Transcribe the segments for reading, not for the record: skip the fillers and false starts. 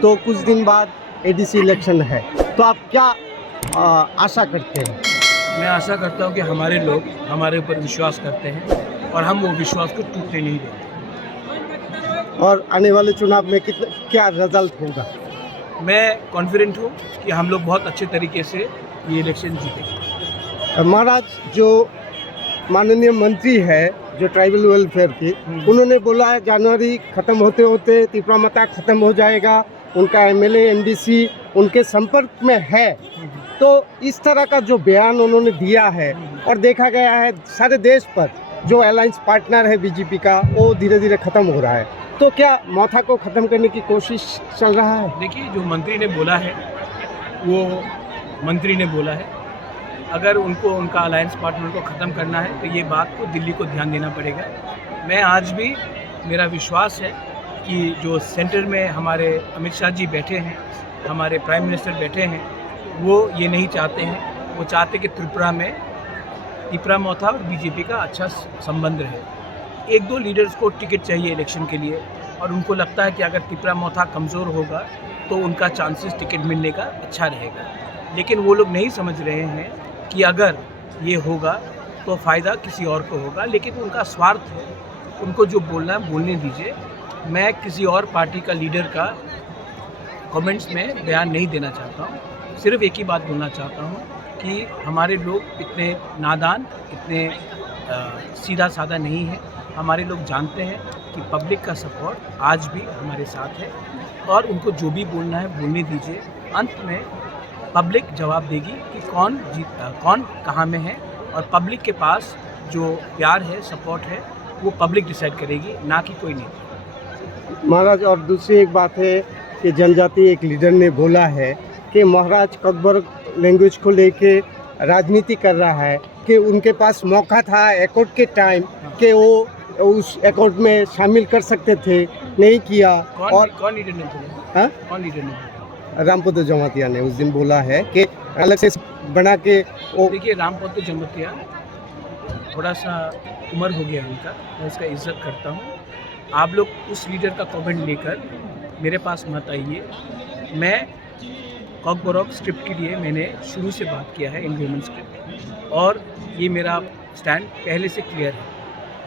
तो कुछ दिन बाद एडीसी इलेक्शन है, तो आप क्या आशा करते हैं? मैं आशा करता हूँ कि हमारे लोग हमारे ऊपर विश्वास करते हैं और हम वो विश्वास को टूटने नहीं देते। और आने वाले चुनाव में क्या रिजल्ट होगा? मैं कॉन्फिडेंट हूँ कि हम लोग बहुत अच्छे तरीके से ये इलेक्शन जीतेंगे। महाराज, जो माननीय मंत्री है जो ट्राइबल वेलफेयर की, उन्होंने बोला है जनवरी ख़त्म होते होते तिपरामता ख़त्म हो जाएगा, उनका एमएलए एमडीसी उनके संपर्क में है। तो इस तरह का जो बयान उन्होंने दिया है और देखा गया है सारे देश पर जो अलायंस पार्टनर है बीजेपी का, वो धीरे धीरे ख़त्म हो रहा है, तो क्या मौथा को ख़त्म करने की कोशिश चल रहा है? देखिए, जो मंत्री ने बोला है वो मंत्री ने बोला है। अगर उनको उनका अलायंस पार्टनर को ख़त्म करना है तो ये बात को दिल्ली को ध्यान देना पड़ेगा। मैं आज भी, मेरा विश्वास है कि जो सेंटर में हमारे अमित शाह जी बैठे हैं, हमारे प्राइम मिनिस्टर बैठे हैं, वो ये नहीं चाहते हैं। वो चाहते कि तिपरामौथा और बीजेपी का अच्छा संबंध रहे। एक दो लीडर्स को टिकट चाहिए इलेक्शन के लिए और उनको लगता है कि अगर तिपरामौथा कमज़ोर होगा तो उनका चांसेस टिकट मिलने का अच्छा रहेगा। लेकिन वो लोग नहीं समझ रहे हैं कि अगर ये होगा तो फ़ायदा किसी और को होगा। लेकिन उनका स्वार्थ है, उनको जो बोलना है बोलने दीजिए। मैं किसी और पार्टी का लीडर का कमेंट्स में बयान नहीं देना चाहता हूँ। सिर्फ एक ही बात बोलना चाहता हूँ कि हमारे लोग इतने नादान, इतने सीधा साधा नहीं है। हमारे लोग जानते हैं कि पब्लिक का सपोर्ट आज भी हमारे साथ है और उनको जो भी बोलना है बोलने दीजिए। अंत में पब्लिक जवाब देगी कि कौन कहाँ में है, और पब्लिक के पास जो प्यार है, सपोर्ट है, वो पब्लिक डिसाइड करेगी, ना कि कोई नहीं। महाराज, और दूसरी एक बात है कि जनजाति एक लीडर ने बोला है कि महाराज ककबरक लैंग्वेज को लेके राजनीति कर रहा है, कि उनके पास मौका था एकॉर्ड के टाइम कि वो उस एकॉर्ड में शामिल कर सकते थे, नहीं किया। कौन लीडर ने बोला? हाँ, कौन लीडर ने बोला? रामपदो जमातिया ने उस दिन बोला है कि अलग से बना के वो। देखिए, रामपदो जमातिया थोड़ा सा उम्र हो गया उनका, मैं उसका इज्जत करता हूँ। आप लोग उस लीडर का कमेंट लेकर मेरे पास मत आइए। मैं ककबरक स्क्रिप्ट के लिए मैंने शुरू से बात किया है इन ह्यूमन स्क्रिप्ट, और ये मेरा स्टैंड पहले से क्लियर है।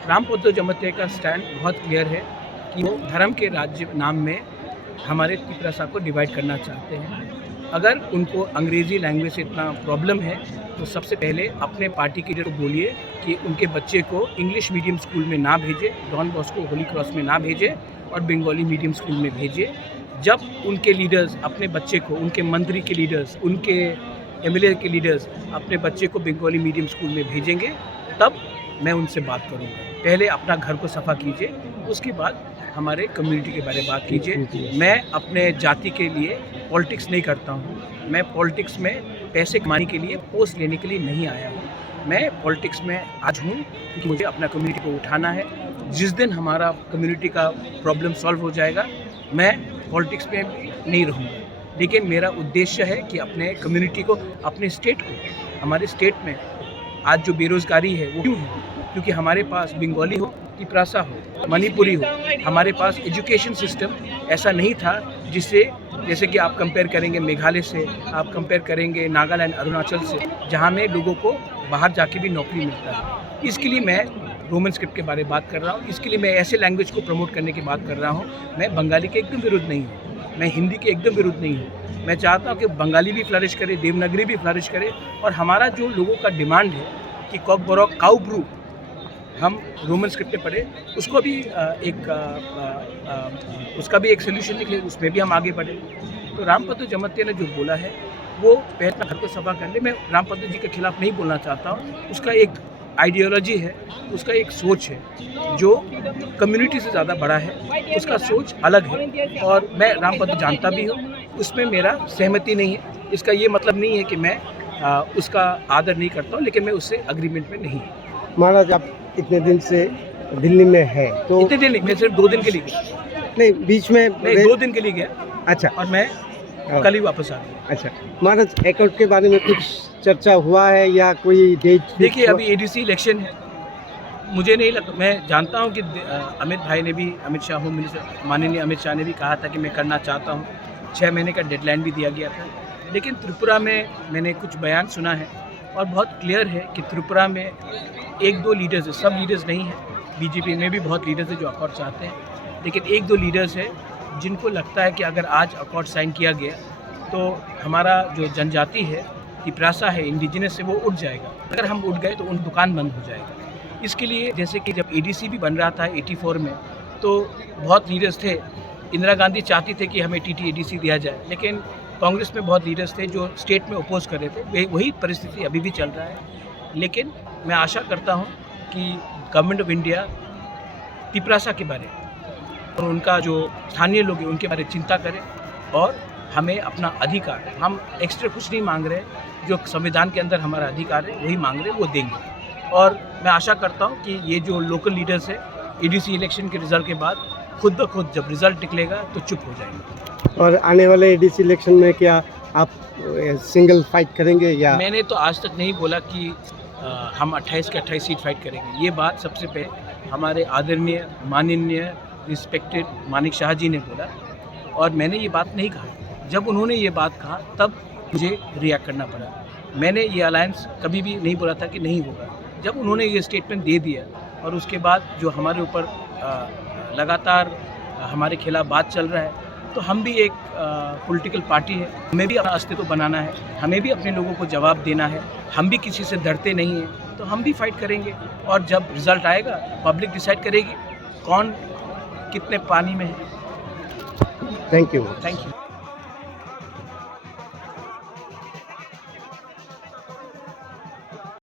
रामपदो जमातिया का स्टैंड बहुत क्लियर है कि वो धर्म के राज्य नाम में हमारे तिपरासा को डिवाइड करना चाहते हैं। अगर उनको अंग्रेज़ी लैंग्वेज से इतना प्रॉब्लम है तो सबसे पहले अपने पार्टी के लीडर को बोलिए कि उनके बच्चे को इंग्लिश मीडियम स्कूल में ना भेजे, डॉन बॉस्को होली क्रॉस में ना भेजे और बंगाली मीडियम स्कूल में भेजे। जब उनके लीडर्स अपने बच्चे को, उनके मंत्री के लीडर्स, उनके एमएलए के लीडर्स अपने बच्चे को बंगाली मीडियम स्कूल में भेजेंगे, तब मैं उनसे बात करूँगा। पहले अपना घर को सफ़ा कीजिए, उसके बाद हमारे कम्युनिटी के बारे में बात कीजिए। मैं अपने जाति के लिए पॉलिटिक्स नहीं करता हूँ। मैं पॉलिटिक्स में पैसे कमाने के लिए, पोस्ट लेने के लिए नहीं आया हूँ। मैं पॉलिटिक्स में आज हूँ क्योंकि मुझे अपना कम्युनिटी को उठाना है। जिस दिन हमारा कम्युनिटी का प्रॉब्लम सॉल्व हो जाएगा, मैं पॉलिटिक्स में भी नहीं रहूँगा। लेकिन मेरा उद्देश्य है कि अपने कम्युनिटी को, अपने स्टेट को, हमारे स्टेट में आज जो बेरोज़गारी है वो क्यों है? क्योंकि हमारे पास बंगाली हो, तिपरासा हो, मणिपुरी हो, हमारे पास एजुकेशन सिस्टम ऐसा नहीं था जिससे, जैसे कि आप कंपेयर करेंगे मेघालय से, आप कंपेयर करेंगे नागालैंड, अरुणाचल से, जहाँ में लोगों को बाहर जाके भी नौकरी मिलता है। इसके लिए मैं रोमन स्क्रिप्ट के बारे में बात कर रहा हूँ। इसके लिए मैं ऐसे लैंग्वेज को प्रमोट करने की बात कर रहा हूँ। मैं बंगाली के एकदम विरुद्ध नहीं हूँ, मैं हिंदी के एकदम विरुद्ध नहीं हूँ। मैं चाहता हूँ कि बंगाली भी फ्लरिश करे, देवनागरी भी फ्लरिश करे, और हमारा जो लोगों का डिमांड है कि ककबरक काउब्रू हम रोमन स्क्रिप्ट पे पढ़े, उसको भी उसका भी एक सोल्यूशन निकले, उसमें भी हम आगे बढ़े। तो रामपदो जमातिया ने जो बोला है वो पहले अपना घर को सफा कर ले। मैं रामपदो जी के खिलाफ नहीं बोलना चाहता हूँ। उसका एक आइडियोलॉजी है, उसका एक सोच है जो कम्युनिटी से ज़्यादा बड़ा है, उसका सोच अलग है, और मैं रामपदो जानता भी हूँ, उसमें मेरा सहमति नहीं है। इसका ये मतलब नहीं है कि मैं उसका आदर नहीं करता हूँ, लेकिन मैं उससे अग्रीमेंट में नहीं हूँ। महाराज, आप इतने दिन से दिल्ली में है, तो इतने दिन नहीं, मैं सिर्फ 2 दिन के लिए गया। नहीं, बीच में नहीं, 2 दिन के लिए गया। अच्छा, और मैं कल ही वापस आ गया। अच्छा महाराज, एकॉर्ड के बारे में कुछ चर्चा हुआ है या कोई डेट? देखिए, अभी एडीसी इलेक्शन है, मुझे नहीं लगता, मैं जानता हूँ कि अमित भाई ने भी, अमित शाह होम मिनिस्टर माननीय अमित शाह ने भी कहा था कि मैं करना चाहता हूँ, 6 महीने का डेडलाइन भी दिया गया था। लेकिन त्रिपुरा में मैंने कुछ बयान सुना है और बहुत क्लियर है कि त्रिपुरा में 1-2 लीडर्स है, सब लीडर्स नहीं हैं, बीजेपी में भी बहुत लीडर्स हैं जो अकॉर्ड चाहते हैं, लेकिन 1-2 लीडर्स हैं जिनको लगता है कि अगर आज अकॉर्ड साइन किया गया तो हमारा जो जनजाति है, तिप्रासा है, इंडिजिनस है, वो उठ जाएगा। अगर हम उठ गए तो उन दुकान बंद हो जाएगा। इसके लिए जैसे कि जब एडीसी भी बन रहा था 84 में, तो बहुत लीडर्स थे, इंदिरा गांधी चाहती थे कि हमें टीटी एडीसी दिया जाए, लेकिन कांग्रेस में बहुत लीडर्स थे जो स्टेट में अपोज कर रहे थे। वही परिस्थिति अभी भी चल रहा है, लेकिन मैं आशा करता हूँ कि गवर्नमेंट ऑफ इंडिया तिप्रासा के बारे और उनका जो स्थानीय लोग हैं उनके बारे में चिंता करें और हमें अपना अधिकार, हम एक्स्ट्रा कुछ नहीं मांग रहे, जो संविधान के अंदर हमारा अधिकार है वही मांग रहे, वो देंगे। और मैं आशा करता हूँ कि ये जो लोकल लीडर्स है एडीसी इलेक्शन के रिजल्ट के बाद खुद ब खुद जब रिजल्ट निकलेगा तो चुप हो जाएंगे। और आने वाले एडीसी इलेक्शन में क्या आप सिंगल फाइट करेंगे या? मैंने तो आज तक नहीं बोला कि हम 28 के 28 सीट फाइट करेंगे। ये बात सबसे पहले हमारे आदरणीय माननीय रिस्पेक्टेड मानिक शाह जी ने बोला और मैंने ये बात नहीं कहा। जब उन्होंने ये बात कहा तब मुझे रिएक्ट करना पड़ा। मैंने ये अलायंस कभी भी नहीं बोला था कि नहीं होगा। जब उन्होंने ये स्टेटमेंट दे दिया और उसके बाद जो हमारे ऊपर लगातार हमारे खिलाफ बात चल रहा है, तो हम भी एक पॉलिटिकल पार्टी है, हमें भी अपना अस्तित्व बनाना है, हमें भी अपने लोगों को जवाब देना है, हम भी किसी से डरते नहीं हैं, तो हम भी फाइट करेंगे और जब रिज़ल्ट आएगा पब्लिक डिसाइड करेगी कौन कितने पानी में है। Thank you. Thank you.